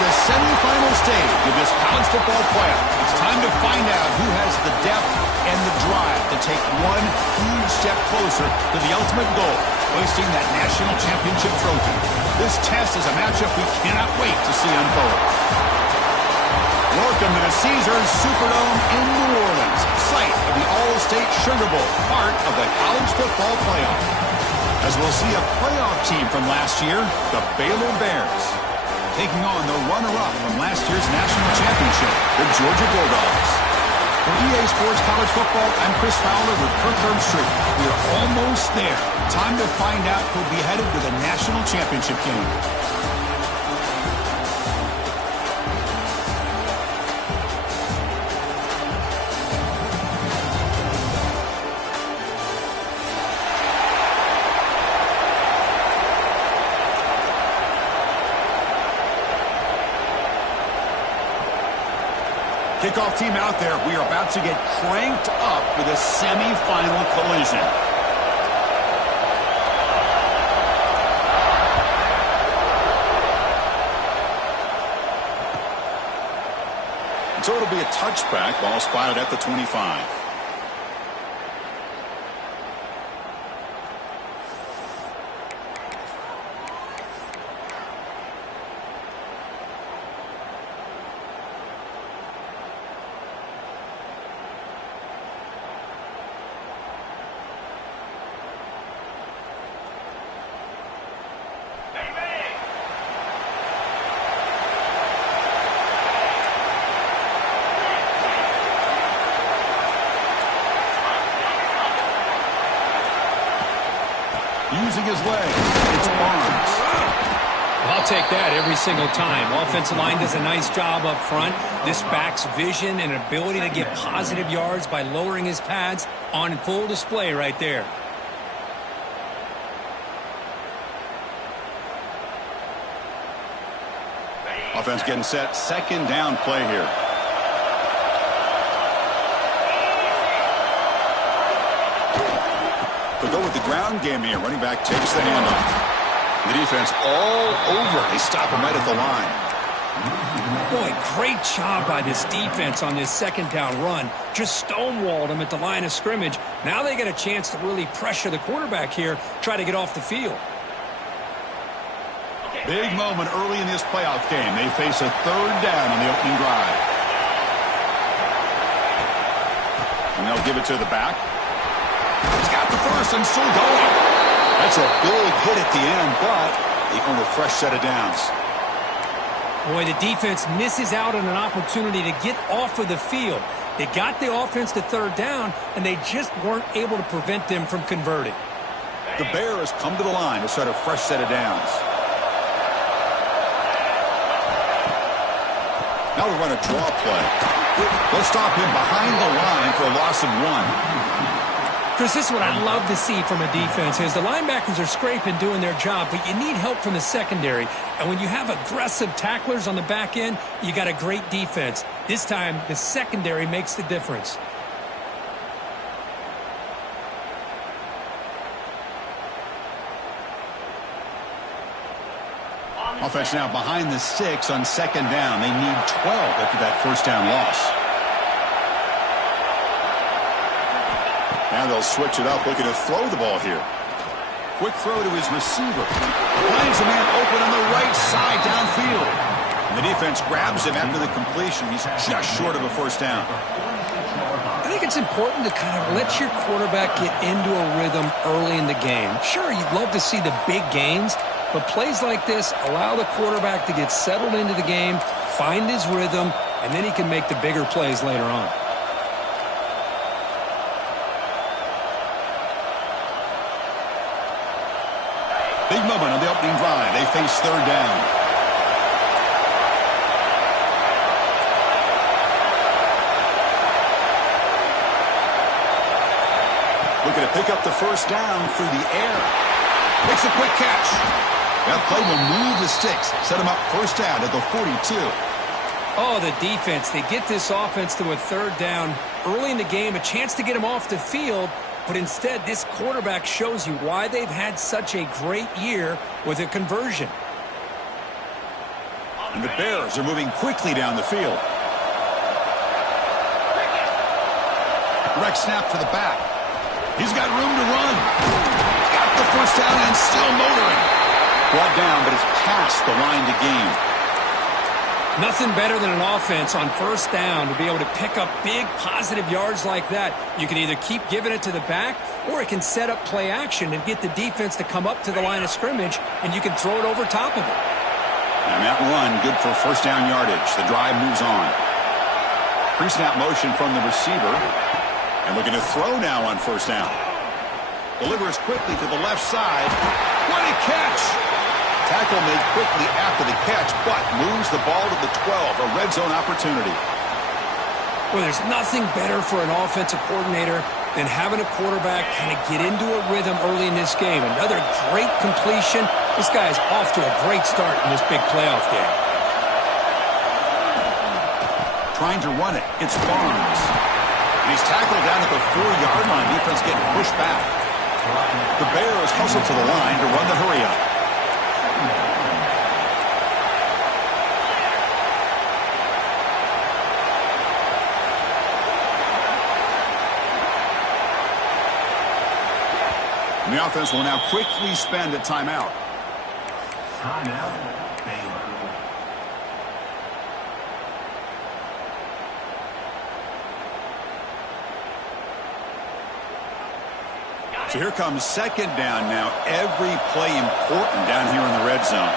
the semifinal stage of this college football playoff. It's time to find out who has the depth and the drive to take one huge step closer to the ultimate goal, hoisting that national championship trophy. This test is a matchup we cannot wait to see unfold. Welcome to the Caesars Superdome in New Orleans, site of the All-State Sugar Bowl, part of the college football playoff. As we'll see a playoff team from last year, the Baylor Bears, taking on the runner-up from last year's national championship, the Georgia Bulldogs. For EA Sports College Football, I'm Chris Fowler with Kirk Herbstreit. We're almost there. Time to find out who'll be headed to the national championship game. Kickoff team out there. We are about to get cranked up for the semifinal collision. So it'll be a touchback. Ball spotted at the 25. Using his legs, it's Barnes. I'll take that every single time. Offensive line does a nice job up front. This back's vision and ability to get positive yards by lowering his pads on full display right there. Offense getting set. Second down play here. They'll go with the ground game here. Running back takes the handoff. The defense all over. They stop him right at the line. Boy, great job by this defense on this second down run. Just stonewalled him at the line of scrimmage. Now they get a chance to really pressure the quarterback here, try to get off the field. Big moment early in this playoff game. They face a third down on the opening drive. And they'll give it to the back. He's got the first and still going. That's a big hit at the end, but they earn a fresh set of downs. Boy, the defense misses out on an opportunity to get off of the field. They got the offense to third down, and they just weren't able to prevent them from converting. The Bears come to the line to start a fresh set of downs. Now we run a draw play. They'll stop him behind the line for a loss of 1. Chris, this is what I love to see from a defense is the linebackers are scraping, doing their job, but you need help from the secondary. And when you have aggressive tacklers on the back end, you got a great defense. This time, the secondary makes the difference. Offense now behind the 6 on second down. They need 12 after that first down loss. Now they'll switch it up, looking to throw the ball here. Quick throw to his receiver. Finds a man open on the right side downfield. And the defense grabs him after the completion. He's just short of a first down. I think it's important to kind of let your quarterback get into a rhythm early in the game. Sure, you'd love to see the big gains, but plays like this allow the quarterback to get settled into the game, find his rhythm, and then he can make the bigger plays later on. Big moment on the opening drive. They face third down. Looking to pick up the first down through the air. Makes a quick catch. That play will move the sticks. Set him up first down at the 42. Oh, the defense. They get this offense to a third down early in the game. A chance to get him off the field. But instead, this quarterback shows you why they've had such a great year with a conversion. And the Bears are moving quickly down the field. Direct snap to the back. He's got room to run. Got the first down and still motoring. Brought down, but it's past the line to gain. Nothing better than an offense on first down to be able to pick up big positive yards like that. You can either keep giving it to the back, or it can set up play action and get the defense to come up to the line of scrimmage, and you can throw it over top of it. And that run, good for first down yardage. The drive moves on. Pre-snap motion from the receiver. And looking to throw now on first down. Delivers quickly to the left side. What a catch! Tackle made quickly after the catch, but moves the ball to the 12, a red zone opportunity. Well, there's nothing better for an offensive coordinator than having a quarterback kind of get into a rhythm early in this game. Another great completion. This guy is off to a great start in this big playoff game. Trying to run it. It's Barnes. And he's tackled down at the 4-yard line. Defense getting pushed back. The Bears hustle to the line to run the hurry-up. And the offense will now quickly spend a timeout. So here comes second down now. Every play important down here in the red zone.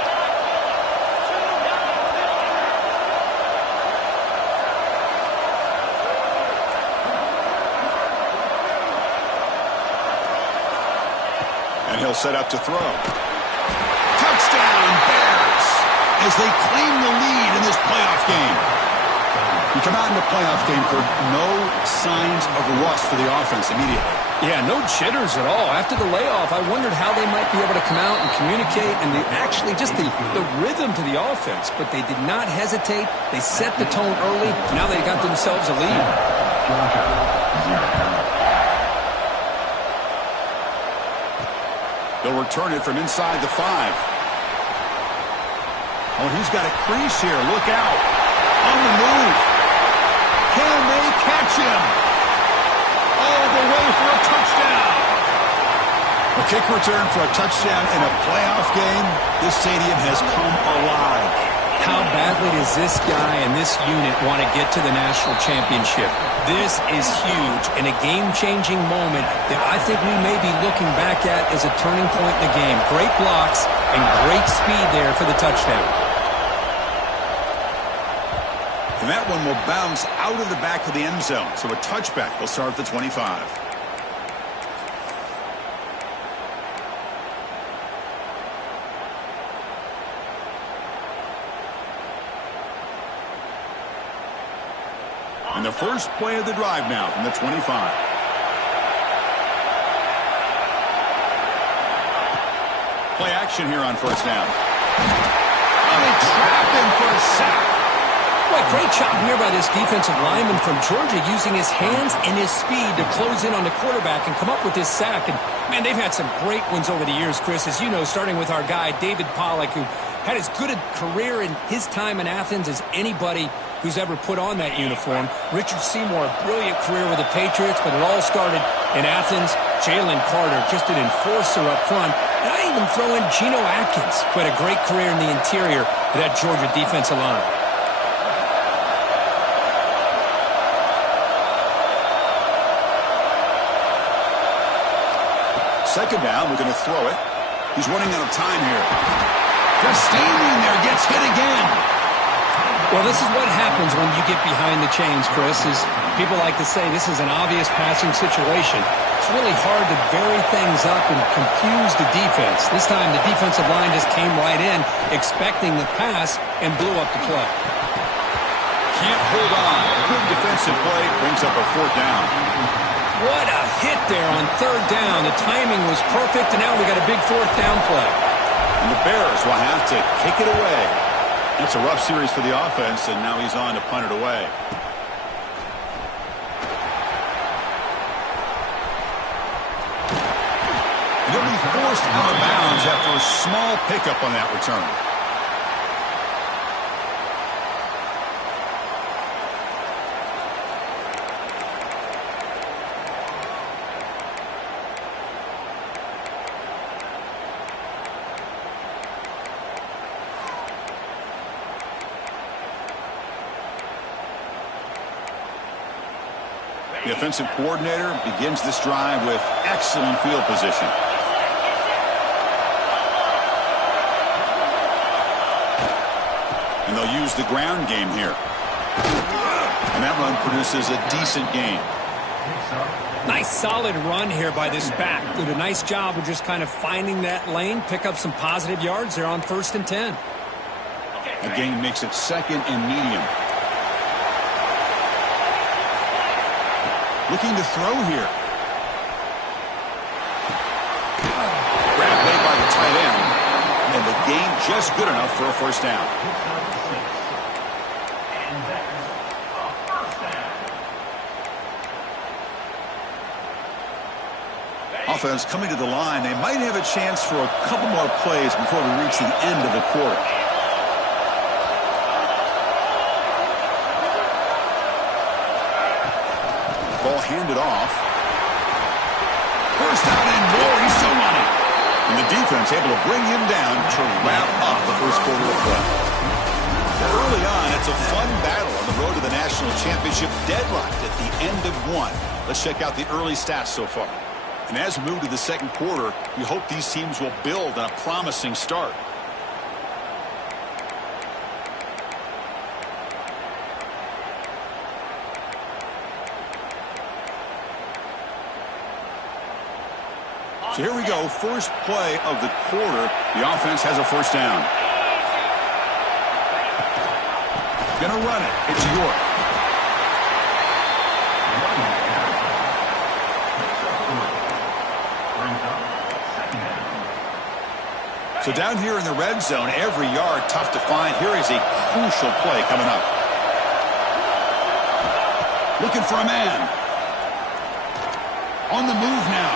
And he'll set up to throw. Touchdown, Bears, as they claim the lead in this playoff game. You come out in the playoff game, Kurt, no signs of rust for the offense immediately. Yeah, no jitters at all. After the layoff, I wondered how they might be able to come out and communicate and actually just the rhythm to the offense. But they did not hesitate. They set the tone early. Now they got themselves a lead. They'll return it from inside the 5. Oh, he's got a crease here. Look out. On the move. Can they catch him? All the way for a touchdown. A kick return for a touchdown in a playoff game. This stadium has come alive. How badly does this guy and this unit want to get to the national championship? This is huge and a game-changing moment that I think we may be looking back at as a turning point in the game. Great blocks and great speed there for the touchdown. And that one will bounce out of the back of the end zone. So a touchback will start at the 25. And the first play of the drive now from the 25. Play action here on first down. Oh, they trap him for a sack. Well, great job here by this defensive lineman from Georgia using his hands and his speed to close in on the quarterback and come up with this sack. And, man, they've had some great ones over the years, Chris, as you know, starting with our guy, David Pollack, who had as good a career in his time in Athens as anybody who's ever put on that uniform. Richard Seymour, a brilliant career with the Patriots, but it all started in Athens. Jalen Carter, just an enforcer up front. And I even throw in Geno Atkins, who had a great career in the interior of that Georgia defensive line. Second down, we're going to throw it. He's running out of time here. Just standing there, gets hit again. Well, this is what happens when you get behind the chains, Chris, is people like to say this is an obvious passing situation. It's really hard to vary things up and confuse the defense. This time the defensive line just came right in, expecting the pass, and blew up the play. Can't hold on. Good defensive play brings up a fourth down. What a hit there on third down. The timing was perfect, and now we got a big fourth down play. And the Bears will have to kick it away. That's a rough series for the offense, and now he's on to punt it away. And he'll be forced out of bounds after a small pickup on that return. The offensive coordinator begins this drive with excellent field position. And they'll use the ground game here. And that run produces a decent gain. Nice solid run here by this back. Did a nice job of just kind of finding that lane, pick up some positive yards there on 1st and 10. A gain makes it 2nd and medium. Looking to throw here. Grab made by the tight end. And the gain just good enough for a 1st down. Offense coming to the line. They might have a chance for a couple more plays before we reach the end of the quarter. Ball handed off. 1st down and more. He's still running. And the defense able to bring him down to wrap up the 1st quarter of play. Early on, it's a fun battle on the road to the national championship, deadlocked at the end of one. Let's check out the early stats so far. And as we move to the 2nd quarter, we hope these teams will build on a promising start. So here we go, first play of the quarter. The offense has a 1st down. Gonna run it. It's York. So down here in the red zone, every yard tough to find. Here is a crucial play coming up. Looking for a man. On the move now.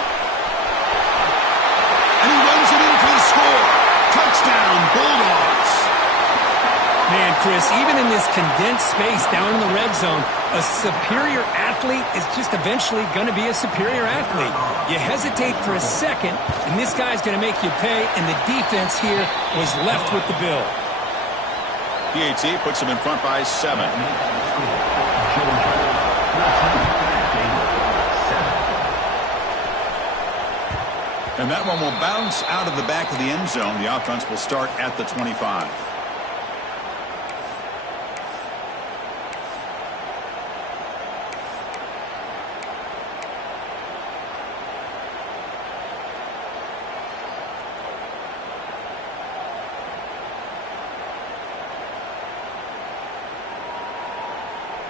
And he runs it in for the score. Touchdown, Bulldogs. Man, Chris, even in this condensed space down in the red zone, a superior athlete is just eventually going to be a superior athlete. You hesitate for a second, and this guy's going to make you pay, and the defense here was left with the bill. PAT puts him in front by 7. And that one will bounce out of the back of the end zone. The offense will start at the 25.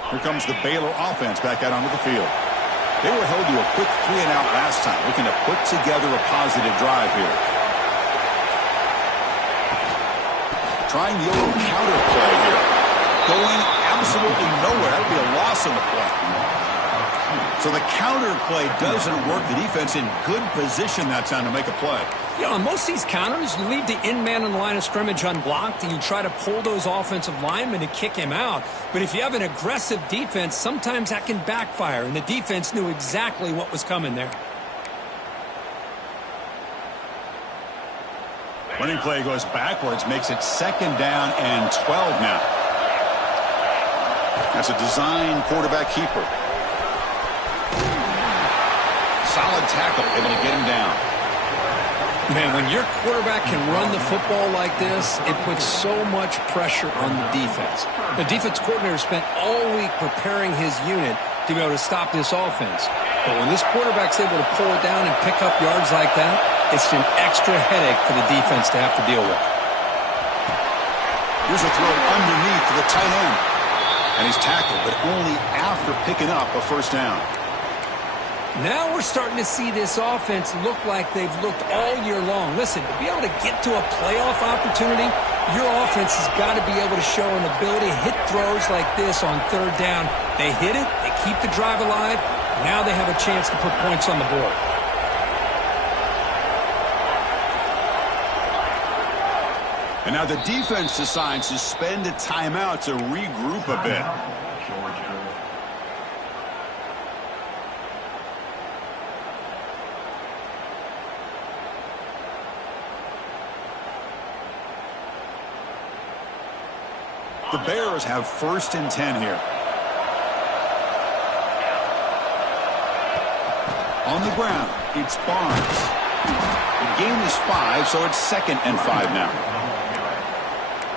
Here comes the Baylor offense back out onto the field. They were held to a quick 3-and-out last time, looking to put together a positive drive here. Trying the old counter play here. Going absolutely nowhere. That would be a loss on the play. So the counter play doesn't work. The defense in good position that time to make a play. You know, on most of these counters, you leave the in man on the line of scrimmage unblocked, and you try to pull those offensive linemen to kick him out. But if you have an aggressive defense, sometimes that can backfire, and the defense knew exactly what was coming there. Running play goes backwards, makes it 2nd down and 12 now. That's a design quarterback keeper. Solid tackle, able to get him down. Man, when your quarterback can run the football like this, it puts so much pressure on the defense. The defense coordinator spent all week preparing his unit to be able to stop this offense. But when this quarterback's able to pull it down and pick up yards like that, it's an extra headache for the defense to have to deal with. Here's a throw underneath to the tight end. And he's tackled, but only after picking up a 1st down. Now we're starting to see this offense look like they've looked all year long. Listen, to be able to get to a playoff opportunity, your offense has got to be able to show an ability to hit throws like this on 3rd down. They hit it, they keep the drive alive. Now they have a chance to put points on the board. And now the defense decides to spend a timeout to regroup a bit. The Bears have 1st and 10 here. On the ground, it's Barnes. The gain is 5, so it's 2nd and 5 now.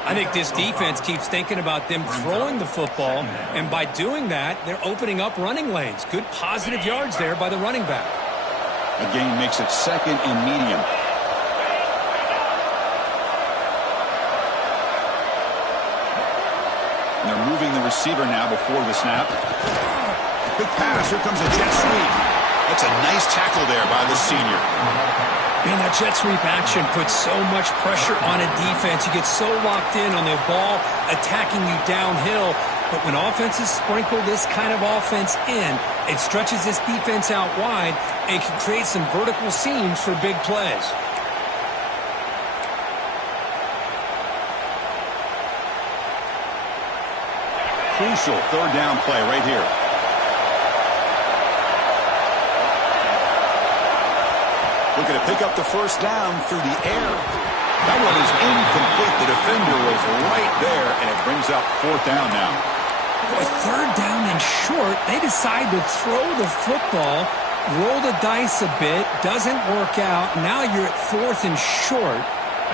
I think this defense keeps thinking about them throwing the football, and by doing that, they're opening up running lanes. Good positive yards there by the running back. The gain makes it 2nd and medium. And they're moving the receiver now before the snap. Big pass. Here comes a jet sweep. That's a nice tackle there by the senior. Man, that jet sweep action puts so much pressure on a defense. You get so locked in on the ball attacking you downhill. But when offenses sprinkle this kind of offense in, it stretches this defense out wide and can create some vertical seams for big plays. Crucial 3rd down play right here. Looking to pick up the 1st down through the air. That one is incomplete. The defender was right there, and it brings up 4th down now. Boy, 3rd down and short. They decide to throw the football, roll the dice a bit, doesn't work out. Now you're at 4th and short.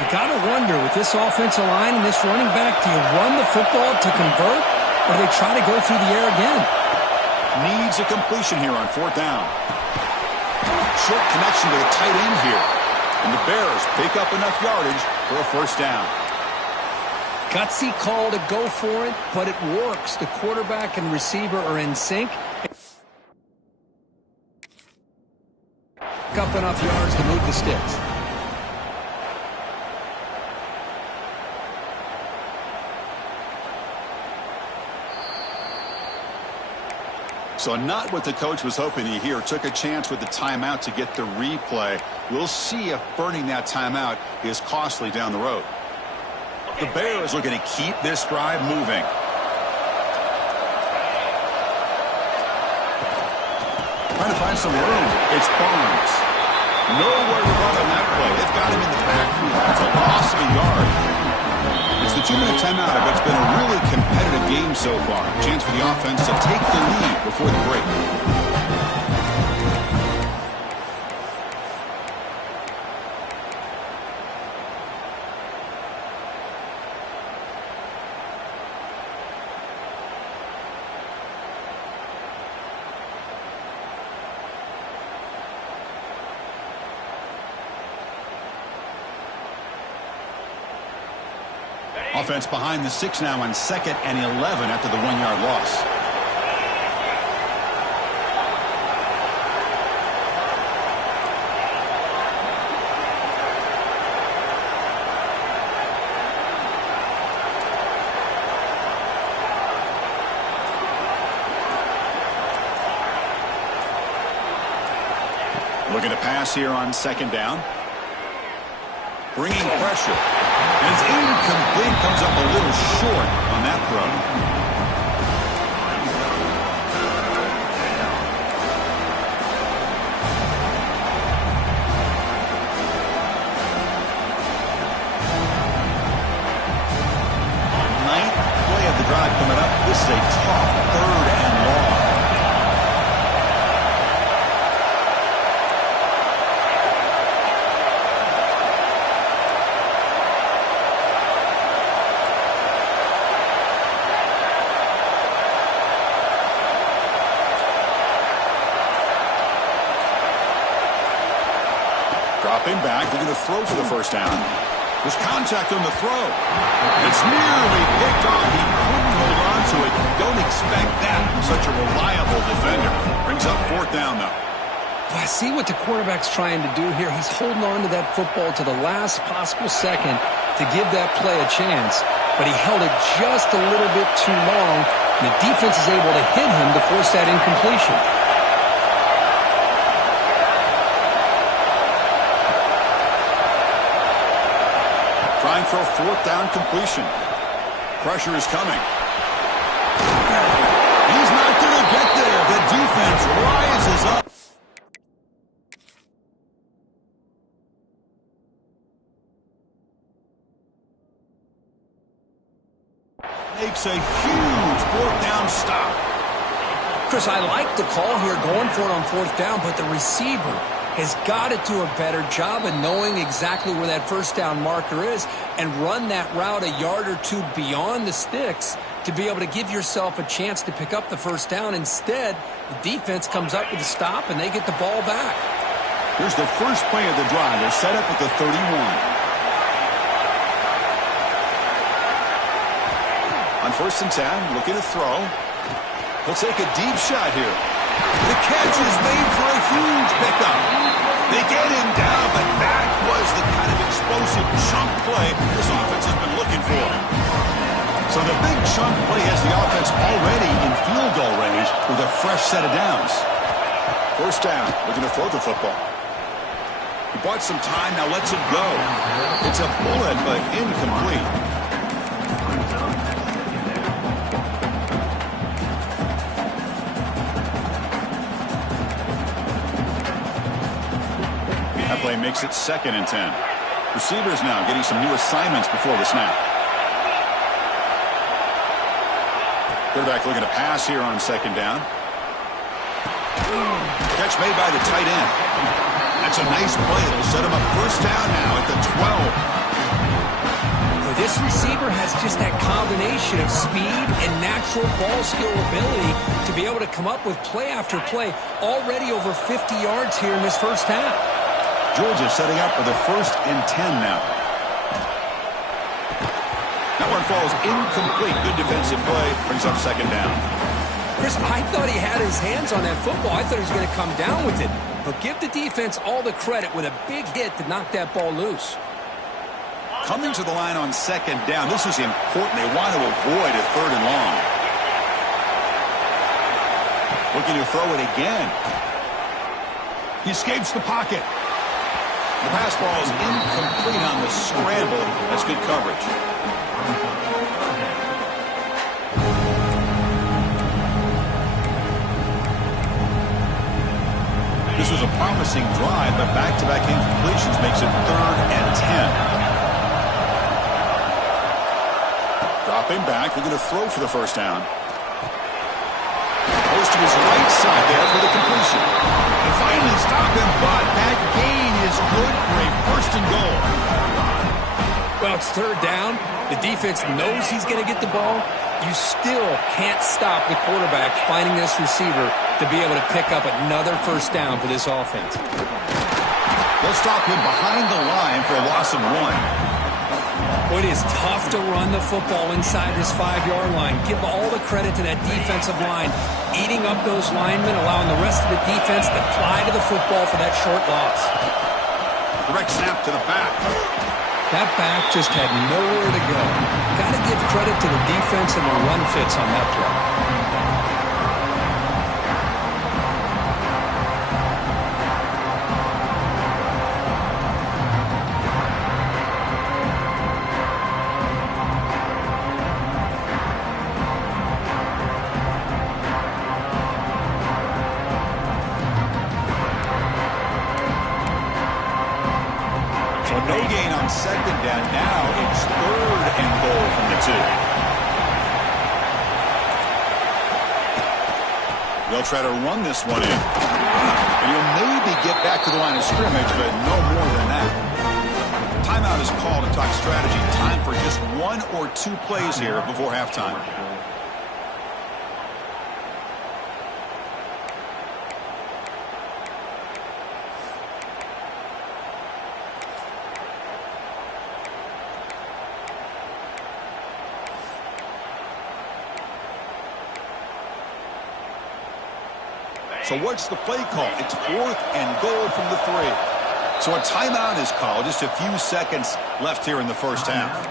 You got to wonder, with this offensive line and this running back, do you run the football to convert, or do they try to go through the air again? Needs a completion here on 4th down. Short connection to the tight end here. And the Bears pick up enough yardage for a 1st down. Gutsy call to go for it, but it works. The quarterback and receiver are in sync. Pick up enough yards to move the sticks. So not what the coach was hoping to hear. Took a chance with the timeout to get the replay. We'll see if burning that timeout is costly down the road. The Bears are going to keep this drive moving. Trying to find some room. It's Barnes. Nowhere to run on that play. They've got him in the backfield. It's a loss of a yard. It's the 2-minute timeout of what's been a really competitive game so far. Chance for the offense to take the lead before the break. Offense behind the 6 now on 2nd and 11 after the 1-yard loss. Looking to pass here on 2nd down. Bringing pressure. And it's incomplete. Comes up a little short on that throw. Ninth play of the drive coming up. This is a tough 3rd and long. Dropping back, they're going to throw for the 1st down. There's contact on the throw. It's nearly picked off. He couldn't hold on to it. Don't expect that from such a reliable defender. Brings up 4th down, though. Well, I see what the quarterback's trying to do here. He's holding on to that football to the last possible second to give that play a chance. But he held it just a little bit too long, and the defense is able to hit him to force that incompletion. Trying for a 4th down completion. Pressure is coming. He's not going to get there. The defense rises up. Makes a huge 4th down stop. Chris, I like the call here going for it on fourth down, but the receiver has got to do a better job of knowing exactly where that first down marker is and run that route a yard or two beyond the sticks to be able to give yourself a chance to pick up the first down. Instead, the defense comes up with a stop and they get the ball back. Here's the first play of the drive. They're set up at the 31. On 1st and 10, looking to throw. He'll take a deep shot here. The catch is made for a huge pickup. They get him down, but that was the kind of explosive chunk play this offense has been looking for. So the big chunk play has the offense already in field goal range with a fresh set of downs. First down, looking to throw the football. He bought some time, now lets it go. It's a bullet, but incomplete. That play makes it 2nd and 10. Receivers now getting some new assignments before the snap. Quarterback looking to pass here on 2nd down. Catch made by the tight end. That's a nice play. It'll set him up first down now at the 12. Well, this receiver has just that combination of speed and natural ball skill ability to be able to come up with play after play. Already over 50 yards here in this first half. Georgia setting up for the 1st and 10 now. That one falls incomplete. Good defensive play. Brings up 2nd down. Chris, I thought he had his hands on that football. I thought he was going to come down with it. But give the defense all the credit with a big hit to knock that ball loose. Coming to the line on 2nd down. This is important. They want to avoid a 3rd and long. Looking to throw it again. He escapes the pocket. The pass ball is incomplete on the scramble. That's good coverage. This was a promising drive, but back-to-back incompletions makes it 3rd and 10. Dropping back, they're going to throw for the first down. Goes to his right side there for the completion. And finally stop him, but that gain is good for a 1st and goal. Well, it's 3rd down. The defense knows he's going to get the ball. You still can't stop the quarterback finding this receiver to be able to pick up another first down for this offense. They'll stop him behind the line for a loss of 1. Well, it is tough to run the football inside this 5-yard line. Give all the credit to that defensive line, eating up those linemen, allowing the rest of the defense to fly to the football for that short loss. Direct snap to the back. That back just had nowhere to go. Got to give credit to the defense and the run fits on that play. No gain on 2nd down. Now it's 3rd and goal from the 2. They'll try to run this one in. And he'll maybe get back to the line of scrimmage, but no more than that. Timeout is called to talk strategy. Time for just 1 or 2 plays here before halftime. So what's the play call? It's 4th and goal from the 3. So a timeout is called. Just a few seconds left here in the first half.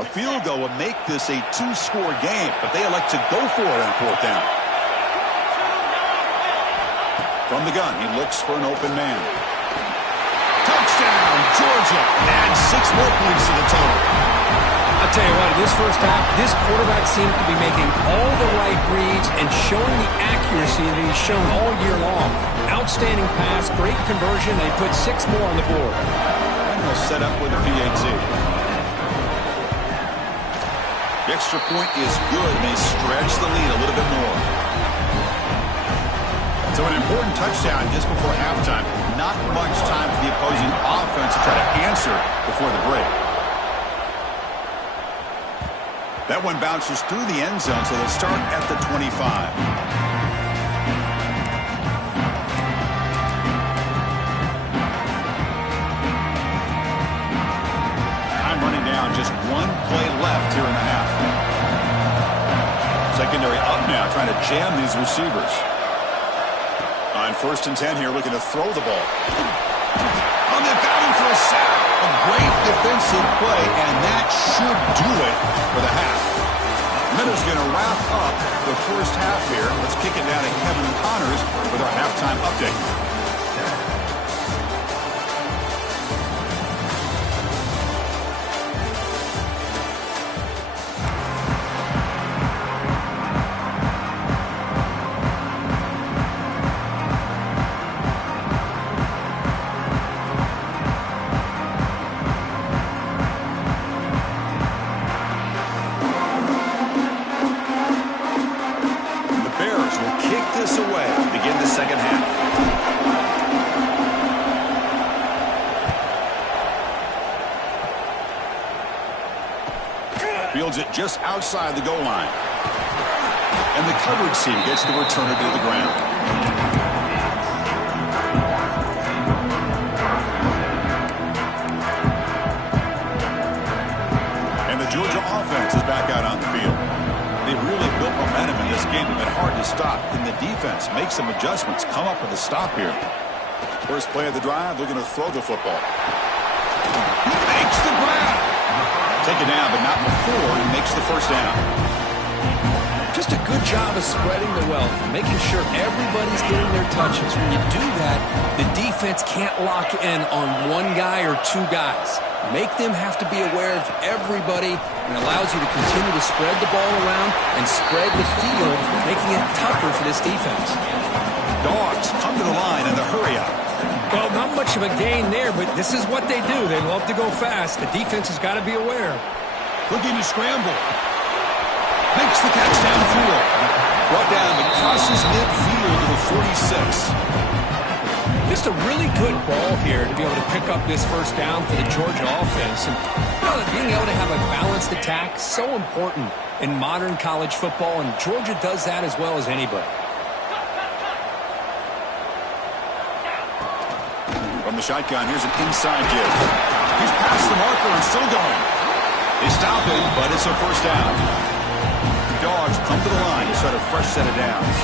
A field goal would make this a 2-score game, but they elect to go for it on 4th down. From the gun, he looks for an open man. Touchdown, Georgia. And 6 more points to the total. I'll tell you what, in this first half, this quarterback seems to be making all the right reads and showing the accuracy that he's shown all year long. Outstanding pass, great conversion. They put 6 more on the board. And they'll set up with a PAT. The extra point is good, and they stretch the lead a little bit more. So an important touchdown just before halftime. Not much time for the opposing offense to try to answer before the break. That one bounces through the end zone, so they'll start at the 25. Time running down, just one play left here in the half. Secondary up now, trying to jam these receivers. On 1st and 10 here, looking to throw the ball. Oh, they've got him for a sack. A great defensive play, and that should do it for the half. Miller's going to wrap up the first half here. Let's kick it down to Kevin Connors with our halftime update. Fields it just outside the goal line. And the coverage team gets the returner to the ground. And the Georgia offense is back out on the field. They've really built momentum in this game. It's been hard to stop. Can the defense make some adjustments, come up with a stop here? First play of the drive, they're going to throw the football. He makes the grab. Taken down, but not before he makes the first down. Just a good job of spreading the wealth, making sure everybody's getting their touches. When you do that, the defense can't lock in on one guy or two guys. Make them have to be aware of everybody, and allows you to continue to spread the ball around and spread the field, making it tougher for this defense. Dogs come to the line in the hurry up. Well, not much of a gain there, but this is what they do. They love to go fast. The defense has got to be aware. Looking to scramble. Makes the catch downfield. Brought down, but crosses midfield to the 46. Just a really good ball here to be able to pick up this first down for the Georgia offense. And being able to have a balanced attack, so important in modern college football, and Georgia does that as well as anybody. From the shotgun, here's an inside give. He's past the marker and still going. They stop him, but it's a first down. The Dogs come to the line to start a fresh set of downs.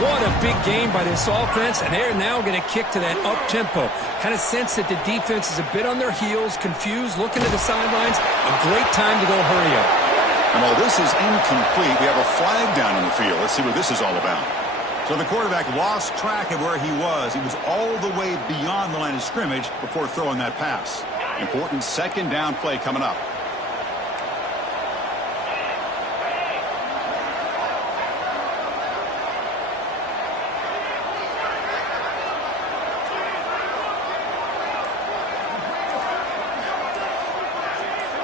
What a big game by this offense, and they're now going to kick to that up-tempo. Kind of sense that the defense is a bit on their heels, confused, looking to the sidelines. A great time to go hurry up. And while this is incomplete, we have a flag down in the field. Let's see what this is all about. So the quarterback lost track of where he was. He was all the way beyond the line of scrimmage before throwing that pass. Important second down play coming up.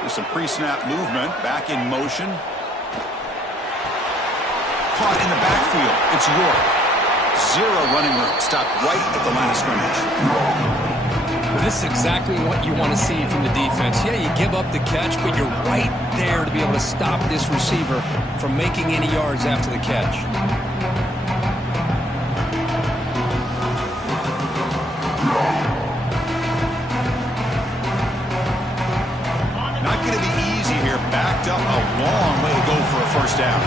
There's some pre-snap movement, back in motion. Caught in the backfield. It's York. Zero running room. Stopped right at the line of scrimmage. This is exactly what you want to see from the defense. Yeah, you give up the catch, but you're right there to be able to stop this receiver from making any yards after the catch. Not going to be easy here. Backed up a long way to go for a first down.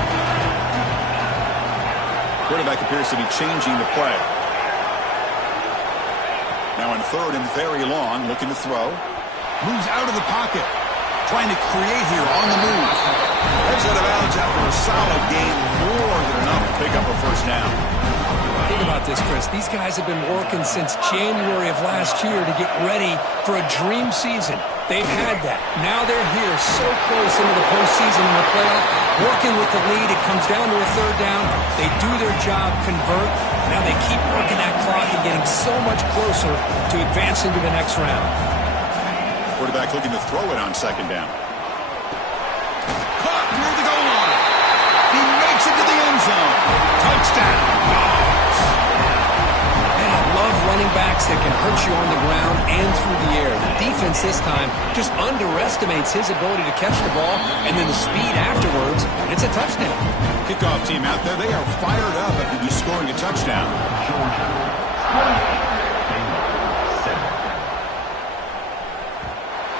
Quarterback appears to be changing the play. Now in third and very long, looking to throw. Moves out of the pocket. Trying to create here on the move. Heads out of bounds after a solid gain, more than enough pick up a first down. Think about this, Chris. These guys have been working since January of last year to get ready for a dream season. They've had that. Now they're here so close into the postseason and the playoff, working with the lead. It comes down to a third down. They do their job, convert. Now they keep working that clock and getting so much closer to advancing to the next round. Quarterback looking to throw it on second down. Caught near the goal line. He makes it to the end zone. Touchdown. Running backs that can hurt you on the ground and through the air. The defense this time just underestimates his ability to catch the ball, and then the speed afterwards, and it's a touchdown. Kickoff team out there, they are fired up after just scoring a touchdown.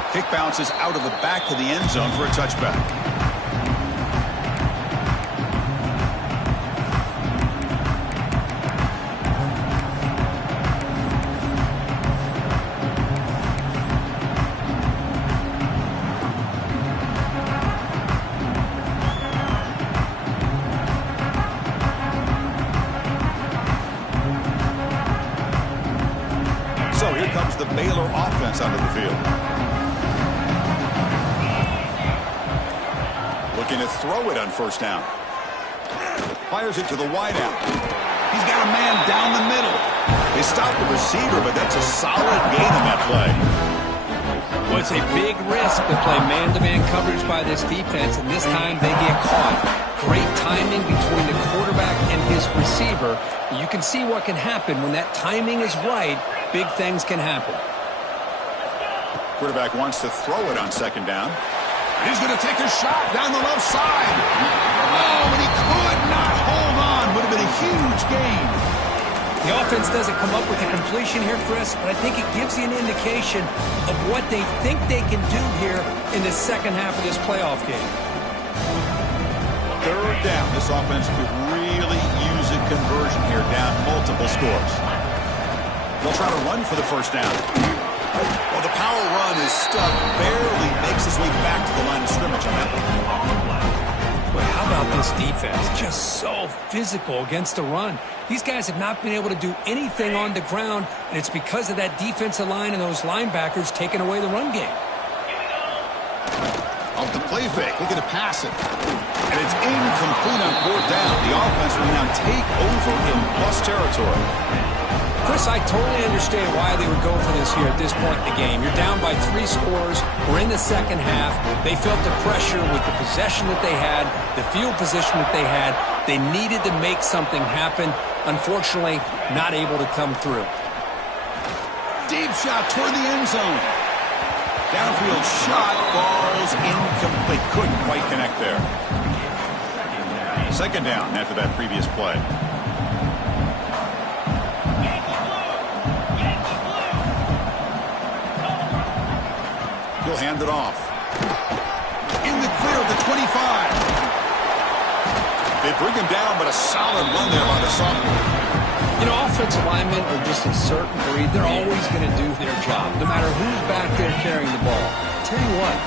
Kick bounces out of the back of the end zone for a touchback. The Baylor offense onto the field. Looking to throw it on first down. Fires it to the wideout. He's got a man down the middle. They stopped the receiver, but that's a solid gain on that play. Well, it's a big risk to play man-to-man coverage by this defense, and this time they get caught. Great timing between the quarterback and his receiver. You can see what can happen when that timing is right. Big things can happen. Quarterback wants to throw it on second down. He's going to take a shot down the left side. Oh, and he could not hold on. Would have been a huge gain. The offense doesn't come up with a completion here, Chris, but I think it gives you an indication of what they think they can do here in the second half of this playoff game. Third down. This offense could really use a conversion here, down multiple scores. They'll try to run for the first down. Well, the power run is stuck. Barely makes his way back to the line of scrimmage on that one. Well, how about this defense? Just so physical against the run. These guys have not been able to do anything on the ground, and it's because of that defensive line and those linebackers taking away the run game. Off the play fake, looking to pass it. And it's incomplete on fourth down. The offense will now take over in plus territory. Chris, I totally understand why they would go for this here at this point in the game. You're down by 3 scores. We're in the second half. They felt the pressure with the possession that they had, the field position that they had. They needed to make something happen. Unfortunately, not able to come through. Deep shot toward the end zone. Downfield shot falls incomplete. Couldn't quite connect there. Second down after that previous play. He'll hand it off. In the clear at the 25. They bring him down, but a solid run there by the sophomore. You know, offensive linemen are just a certain breed. They're always going to do their job, no matter who's back there carrying the ball. I'll tell you what,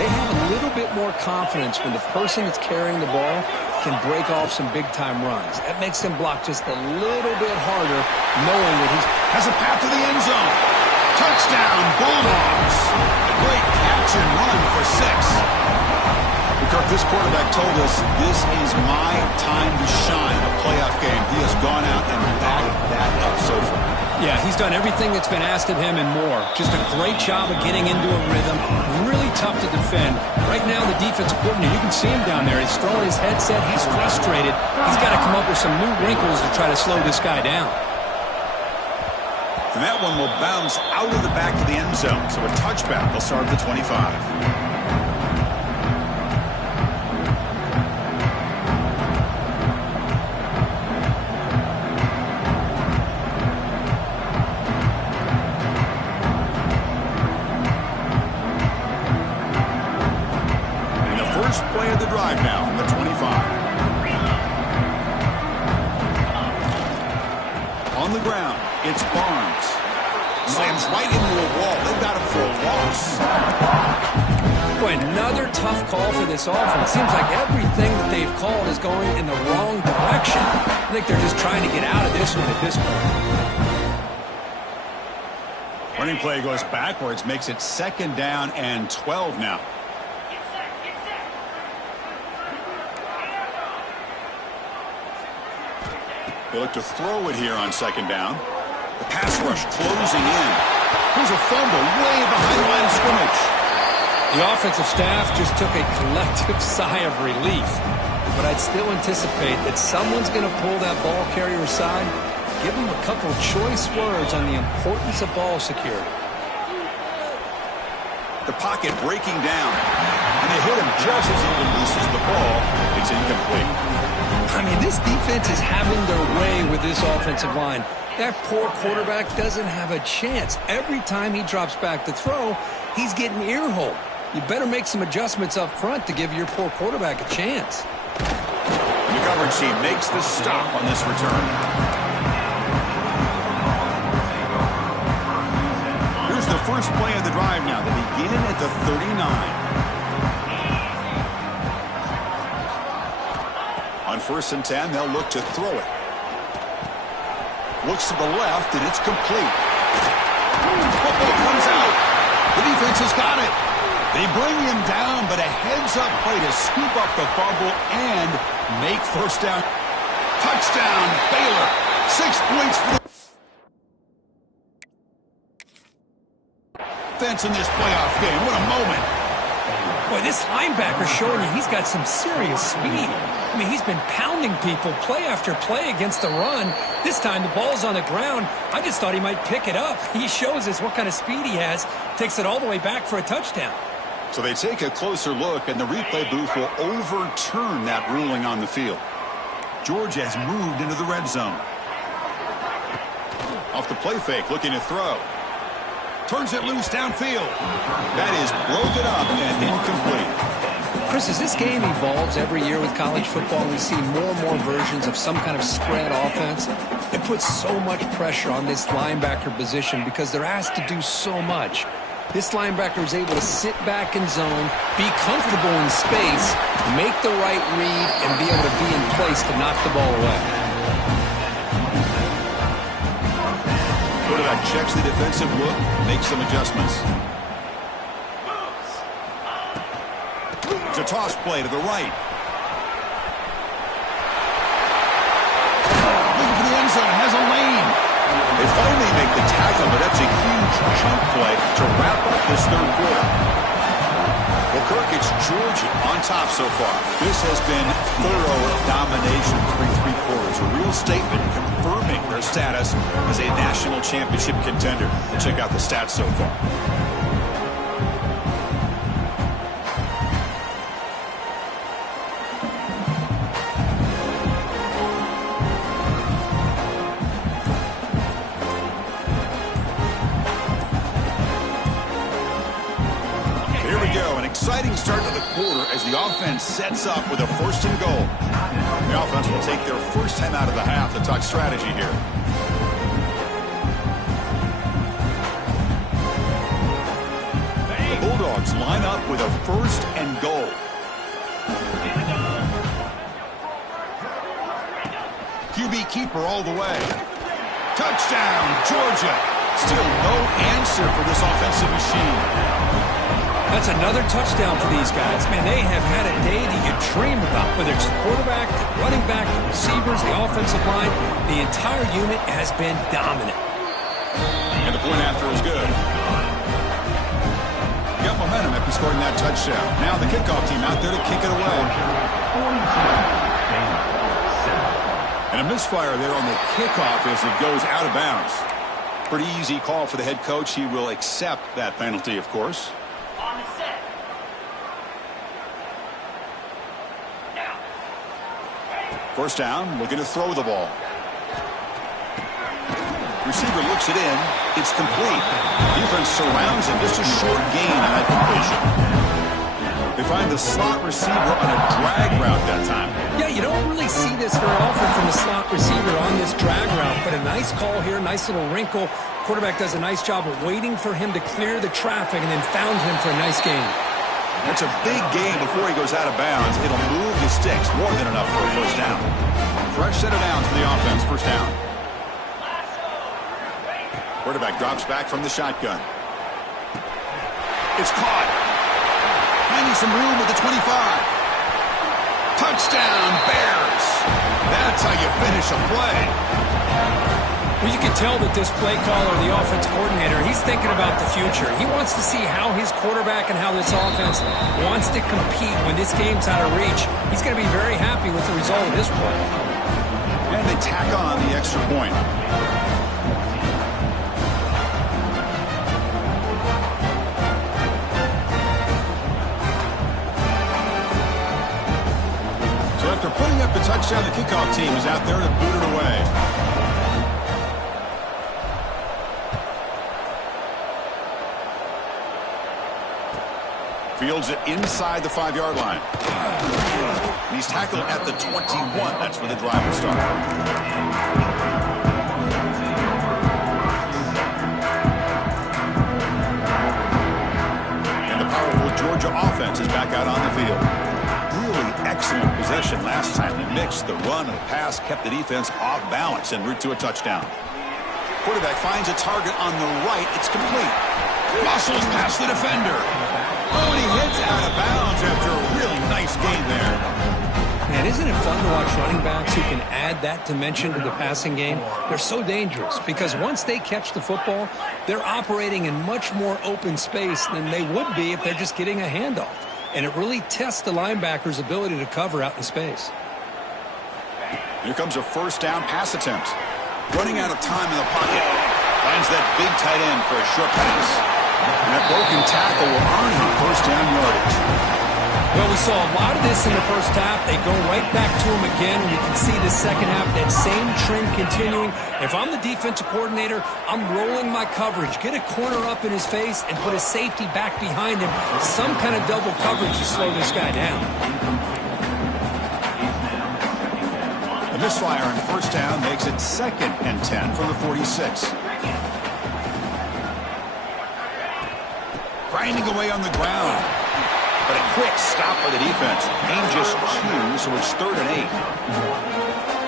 they have a little bit more confidence when the person that's carrying the ball can break off some big-time runs. That makes them block just a little bit harder, knowing that he has a path to the end zone. Touchdown, Bulldogs. A great catch and run for 6. Kirk, this quarterback told us this is my time to shine, a playoff game. He has gone out and backed that up so far. Yeah, he's done everything that's been asked of him and more. Just a great job of getting into a rhythm. Really tough to defend. Right now, the defensive coordinator, you can see him down there. He's throwing his headset. He's frustrated. He's got to come up with some new wrinkles to try to slow this guy down. And that one will bounce out of the back of the end zone. So a touchback will start at the 25. Play of the drive now from the 25. On the ground, it's Barnes. Slams right into a wall. They've got him for a loss. Boy, another tough call for this offense. Seems like everything that they've called is going in the wrong direction. I think they're just trying to get out of this one at this point. Running play goes backwards, makes it 2nd down and 12 now. They look to throw it here on 2nd down. The pass rush closing in. Here's a fumble way behind the line of scrimmage. The offensive staff just took a collective sigh of relief. But I'd still anticipate that someone's going to pull that ball carrier aside, give him a couple choice words on the importance of ball security. The pocket breaking down. And they hit him just as he releases the ball. It's incomplete. I mean, this defense is having their way with this offensive line. That poor quarterback doesn't have a chance. Every time he drops back to throw, he's getting ear-holed. You better make some adjustments up front to give your poor quarterback a chance. The coverage team makes the stop on this return. Here's the first play of the drive now. They begin at the 39. On 1st and 10, they'll look to throw it. Looks to the left, and it's complete. Football comes out. The defense has got it. They bring him down, but a heads-up play to scoop up the fumble and make 1st down. Touchdown, Baylor. 6 points for the defense in this playoff game. What a moment. Boy, this linebacker's showing you he's got some serious speed. I mean, he's been pounding people play after play against the run. This time the ball's on the ground. I just thought he might pick it up. He shows us what kind of speed he has. Takes it all the way back for a touchdown. So they take a closer look, and the replay booth will overturn that ruling on the field. Georgia has moved into the red zone. Off the play fake, looking to throw. Turns it loose downfield. That is broken up and incomplete. Chris, as this game evolves every year with college football, we see more and more versions of some kind of spread offense. It puts so much pressure on this linebacker position because they're asked to do so much. This linebacker is able to sit back in zone, be comfortable in space, make the right read, and be able to be in place to knock the ball away. Quarterback checks the defensive look, makes some adjustments. It's a toss play to the right. Looking for the end zone, has a lane. They finally make the tackle, but that's a huge chunk play to wrap up this 3rd quarter. Well, Kirk, it's Georgia on top so far. This has been thorough domination through 3 quarters. A real statement confirming their status as a national championship contender. Check out the stats so far. Exciting start to the quarter as the offense sets up with a 1st and goal. The offense will take their first time out of the half to talk strategy here. The Bulldogs line up with a 1st and goal. QB keeper all the way. Touchdown, Georgia. Still no answer for this offensive machine. That's another touchdown for these guys. Man, they have had a day that you dream about, whether it's the quarterback, the running back, the receivers, the offensive line. The entire unit has been dominant. And the point after is good. Got momentum after scoring that touchdown. Now the kickoff team out there to kick it away. And a misfire there on the kickoff as it goes out of bounds. Pretty easy call for the head coach. He will accept that penalty, of course. 1st down, looking to throw the ball. Receiver looks it in. It's complete. Defense surrounds him. Just a short gain on that completion. They find the slot receiver on a drag route that time. Yeah, you don't really see this very often from the slot receiver on this drag route, but a nice call here, nice little wrinkle. Quarterback does a nice job of waiting for him to clear the traffic and then found him for a nice gain. That's a big gain before he goes out of bounds. It'll move the sticks, more than enough for a first down. Fresh set of downs for the offense, first down. Quarterback drops back from the shotgun. It's caught. Finding some room with the 25. Touchdown, Bears. That's how you finish a play. Well, you can tell that this play caller, the offense coordinator, he's thinking about the future. He wants to see how his quarterback and how this offense wants to compete when this game's out of reach. He's going to be very happy with the result of this play. And they tack on the extra point. So after putting up the touchdown, the kickoff team is out there to boot it away. Fields it inside the 5-yard line. And he's tackled at the 21. That's where the drive will start. And the powerful Georgia offense is back out on the field. Really excellent possession last time. They mixed the run and the pass, kept the defense off balance en route to a touchdown. Quarterback finds a target on the right. It's complete. Muscles past the defender. Oh, and he hits out of bounds after a really nice game there. Man, isn't it fun to watch running backs who can add that dimension to the passing game? They're so dangerous because once they catch the football, they're operating in much more open space than they would be if they're just getting a handoff. And it really tests the linebacker's ability to cover out in space. Here comes a first down pass attempt. Running out of time in the pocket. Finds that big tight end for a short pass. And that broken tackle will earn him first down yardage. Well, we saw a lot of this in the first half. They go right back to him again, and you can see the second half, that same trend continuing. If I'm the defensive coordinator, I'm rolling my coverage. Get a corner up in his face and put a safety back behind him. Some kind of double coverage to slow this guy down. The misfire on first down makes it 2nd and 10 from the 46. Grinding away on the ground. But a quick stop by the defense. Gain just 2, so it's 3rd and 8.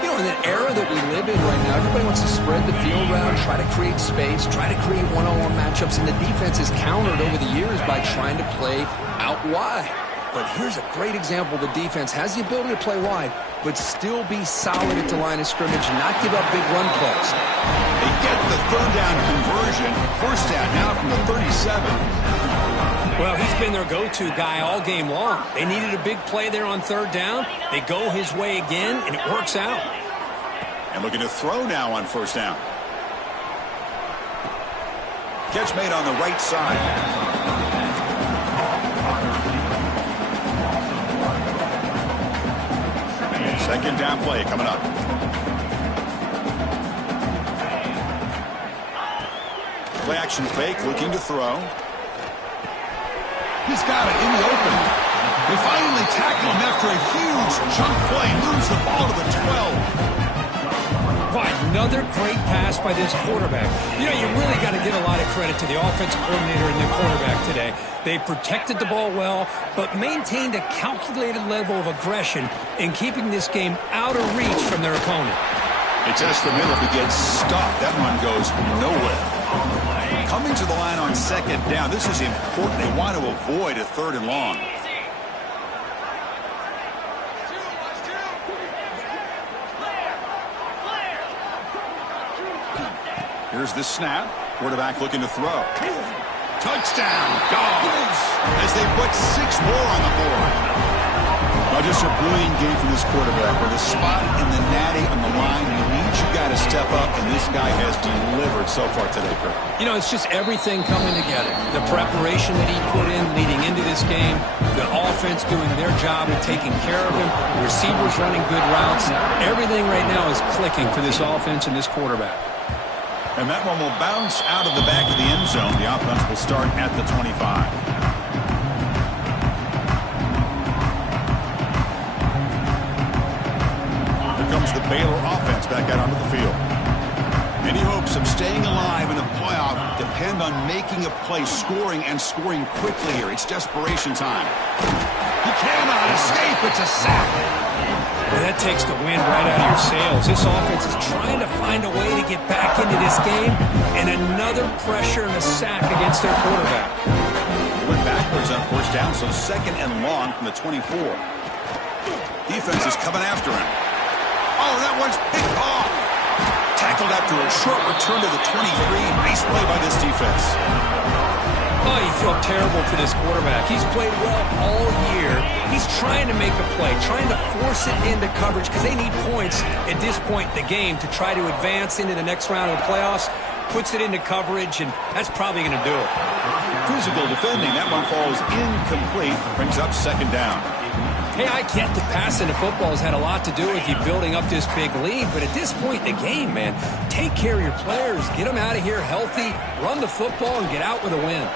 You know, in the era that we live in right now, everybody wants to spread the field around, try to create space, try to create one-on-one matchups, and the defense is countered over the years by trying to play out wide. But here's a great example. The defense has the ability to play wide, but still be solid at the line of scrimmage and not give up big run plays. They get the 3rd down conversion. First down now from the 37. Well, he's been their go-to guy all game long. They needed a big play there on 3rd down. They go his way again, and it works out. And looking to throw now on first down. Catch made on the right side. Second down play coming up. Play action fake, looking to throw. He's got it in the open. They finally tackle him after a huge chunk play. Lose the ball to the 12. Boy, another great pass by this quarterback. You know, you really got to give a lot of credit to the offensive coordinator and the quarterback today. They protected the ball well, but maintained a calculated level of aggression in keeping this game out of reach from their opponent. They test the middle. If he gets stuck, that one goes nowhere. Coming to the line on 2nd down. This is important. They want to avoid a 3rd and long. Here's the snap. Quarterback looking to throw. Touchdown, Dogs, as they put 6 more on the board. Now just a brilliant game from this quarterback. With a spot in the natty on the line, you need you got to step up, and this guy has delivered so far today, Kurt. You know, it's just everything coming together. The preparation that he put in leading into this game, the offense doing their job and taking care of him, receivers running good routes. Everything right now is clicking for this offense and this quarterback. And that one will bounce out of the back of the end zone. The offense will start at the 25. Here comes the Baylor offense back out onto the field. Any hopes of staying alive in the playoff depend on making a play, scoring, and scoring quickly here. It's desperation time. He cannot escape. It's a sack. Well, that takes the wind right out of your sails. This offense is trying to find a way to get back into this game, and another pressure and a sack against their quarterback. They went backwards on first down, so second and long from the 24. Defense is coming after him. Oh, that one's picked off. Tackled after a short return to the 23. Nice play by this defense. Oh, you feel terrible for this quarterback. He's played well all year. He's trying to make a play, trying to force it into coverage because they need points at this point in the game to try to advance into the next round of the playoffs. Puts it into coverage, and that's probably going to do it. Physical defending. That one falls incomplete. Brings up second down. Hey, I get that passing the football has had a lot to do with you building up this big lead, but at this point in the game, man, take care of your players. Get them out of here healthy, run the football, and get out with a win.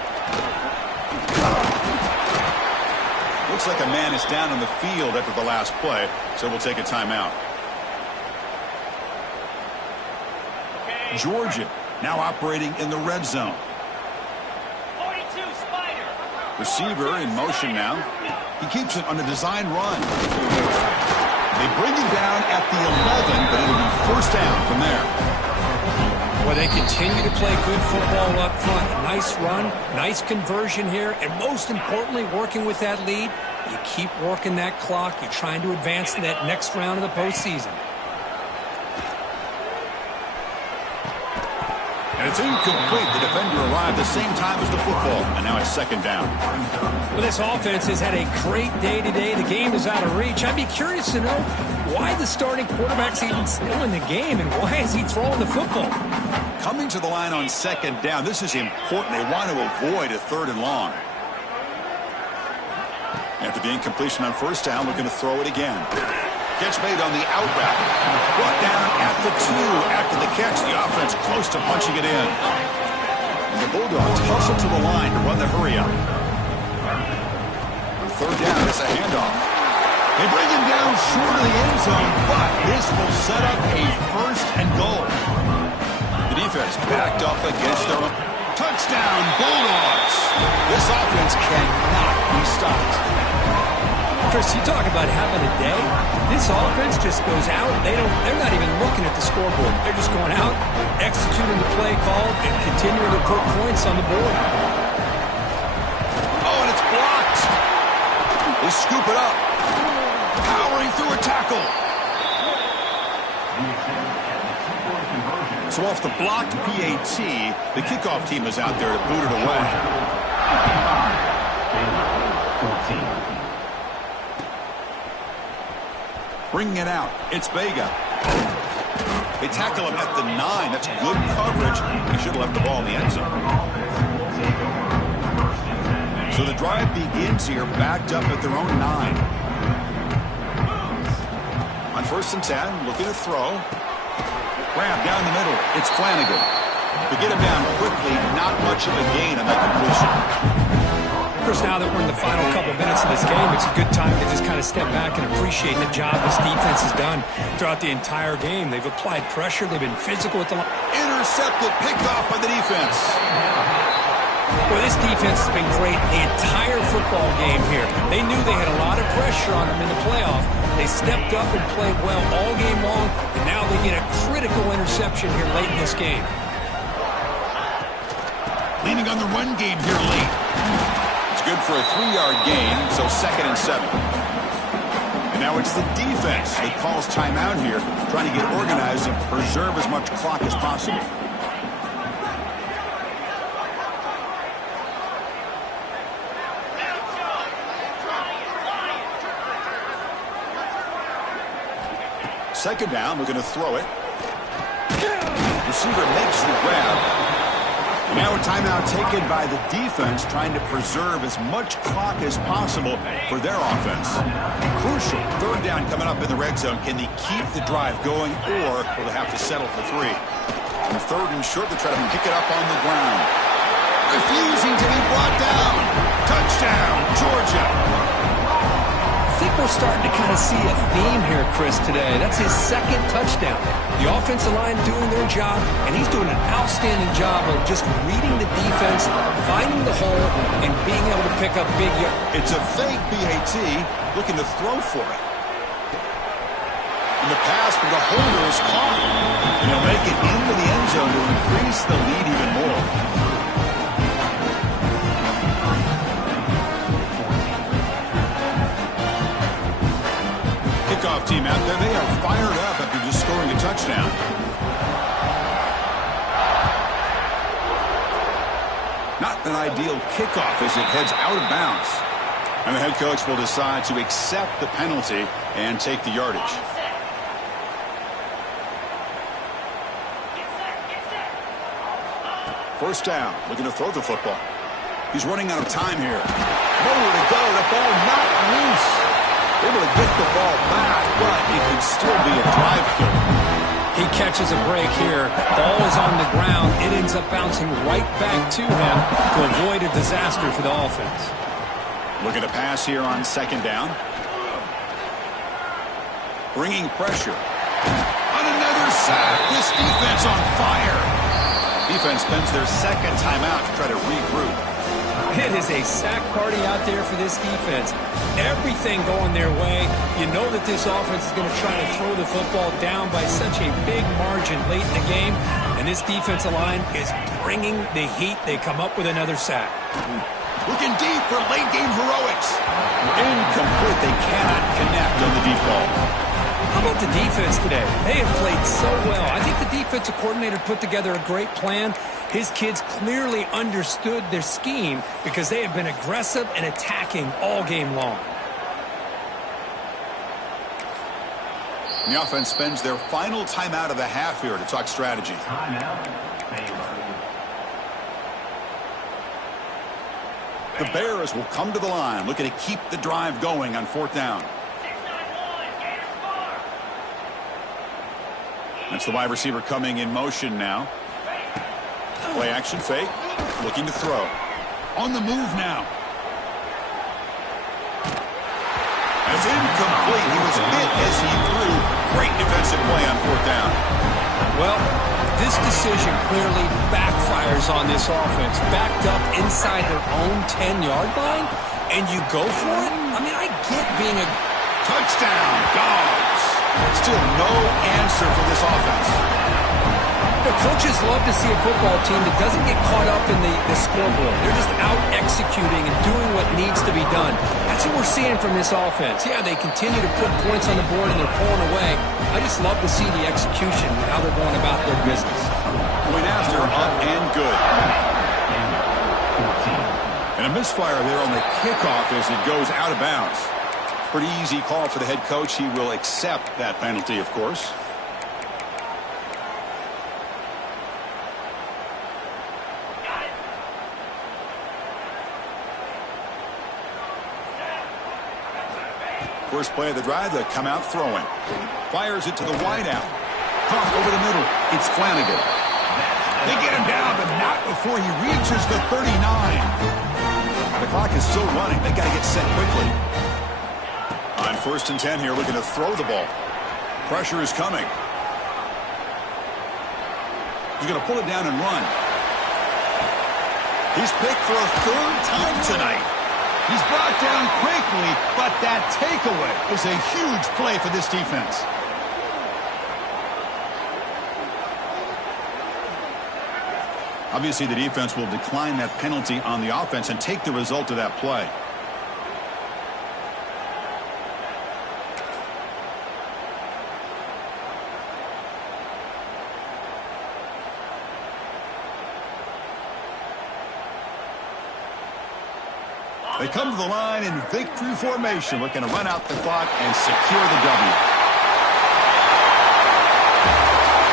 Looks like a man is down on the field after the last play, so we'll take a timeout. Georgia now operating in the red zone. 42 Spider. Receiver in motion now. He keeps it on a design run. They bring him down at the 11, but it'll be first down from there. Well, they continue to play good football up front. A nice run, nice conversion here, and most importantly, working with that lead, you keep working that clock. You're trying to advance to that next round of the postseason. And it's incomplete. The defender arrived the same time as the football, and now it's second down. Well, this offense has had a great day today. The game is out of reach. I'd be curious to know why the starting quarterback's even still in the game, and why is he throwing the football? Coming to the line on second down, this is important. They want to avoid a third and long. After the incompletion on first down, we're going to throw it again. Catch made on the out route. Brought down at the 2 after the catch. The offense close to punching it in. And the Bulldogs hustle to the line to run the hurry up. On third down, it's a handoff. They bring him down short of the end zone, but this will set up a first and goal. The defense backed up against their own. Touchdown, Bulldogs. This offense cannot be stopped. Chris, you talk about having a day. This offense just goes out. They're not even looking at the scoreboard. They're just going out, executing the play call, and continuing to put points on the board. Oh, and it's blocked. They scoop it up. Powering through a tackle. So off the blocked PAT, the kickoff team is out there to boot it away. Bringing it out, it's Vega. They tackle him at the 9. That's good coverage. He should have left the ball in the end zone. So the drive begins here, backed up at their own 9. On first and 10, looking to throw. Grab down the middle. It's Flanagan. To get him down quickly, not much of a gain on that completion. Chris, now that we're in the final couple minutes of this game, it's a good time to just kind of step back and appreciate the job this defense has done throughout the entire game. They've applied pressure. They've been physical at the line. Intercepted, picked off by the defense. Well, this defense has been great the entire football game here. They knew they had a lot of pressure on them in the playoff. They stepped up and played well all game long, and now they get a critical interception here late in this game. Leaning on the run game here late. It's good for a 3-yard gain, so second and 7. And now it's the defense that calls timeout here, trying to get organized and preserve as much clock as possible. Second down, we're going to throw it. Receiver makes the grab. Now a timeout taken by the defense, trying to preserve as much clock as possible for their offense. Crucial third down coming up in the red zone. Can they keep the drive going, or will they have to settle for 3? On third and short, they try to pick it up on the ground. Refusing to be brought down. Touchdown, Georgia. I think we're starting to kind of see a theme here, Chris, today. That's his second touchdown. The offensive line doing their job, and he's doing an outstanding job of just reading the defense, finding the hole, and being able to pick up big yards. It's a fake BAT, looking to throw for it. In the pass, but the holder is caught. And he'll make it into the end zone to increase the lead even more. Kickoff team out there, they are fired up after just scoring a touchdown. Not an ideal kickoff as it heads out of bounds. And the head coach will decide to accept the penalty and take the yardage. First down, looking to throw the football. He's running out of time here. Nowhere to go, the ball not loose. Able to get the ball back, but it could still be a drive killer. He catches a break here. Ball is on the ground. It ends up bouncing right back to him to avoid a disaster for the offense. Looking to pass here on second down. Bringing pressure. On another sack. This defense on fire. Defense spends their second timeout to try to regroup. It is a sack party out there for this defense. Everything going their way. You know that this offense is going to try to throw the football down by such a big margin late in the game. And this defensive line is bringing the heat. They come up with another sack. Looking deep for late game heroics. Incomplete. They cannot connect on the deep ball. How about the defense today? They have played so well. I think the defensive coordinator put together a great plan. His kids clearly understood their scheme because they have been aggressive and attacking all game long. The offense spends their final timeout of the half here to talk strategy. The Bears will come to the line, looking to keep the drive going on fourth down. That's the wide receiver coming in motion now. Play action fake. Looking to throw. On the move now. That's incomplete. He was hit as he threw. Great defensive play on fourth down. Well, this decision clearly backfires on this offense. Backed up inside their own 10-yard line, and you go for it? I mean, I get being a... Touchdown, Dogs. Still no answer for this offense. The coaches love to see a football team that doesn't get caught up in the scoreboard. They're just out executing and doing what needs to be done. That's what we're seeing from this offense. Yeah, they continue to put points on the board and they're pulling away. I just love to see the execution and how they're going about their business. Point after, up and good. And a misfire there on the kickoff as it goes out of bounds. Pretty easy call for the head coach. He will accept that penalty, of course. First play of the drive, they come out throwing. Fires it to the wideout. Pump over the middle. It's Flanagan. They get him down, but not before he reaches the 39. The clock is still running. They got to get set quickly. On first and 10 here, looking to throw the ball. Pressure is coming. He's going to pull it down and run. He's picked for a third time tonight. He's brought down quickly, but that takeaway is a huge play for this defense. Obviously, the defense will decline that penalty on the offense and take the result of that play. They come to the line in victory formation, looking to run out the clock and secure the W.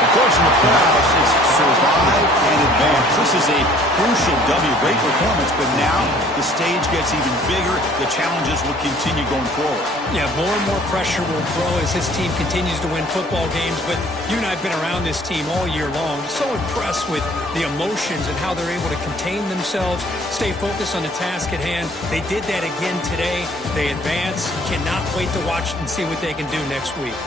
The course, in the playoffs, it's survive and advance. This is a crucial W. Great performance, but now the stage gets even bigger. The challenges will continue going forward. Yeah, more and more pressure will grow as this team continues to win football games. But you and I have been around this team all year long. So impressed with the emotions and how they're able to contain themselves, stay focused on the task at hand. They did that again today. They advance. Cannot wait to watch and see what they can do next week.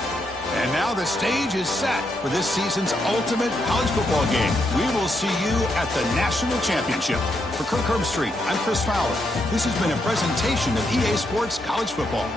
And now the stage is set for this season's ultimate college football game. We will see you at the National Championship. For Kirk Herbstreit, I'm Chris Fowler. This has been a presentation of EA Sports College Football.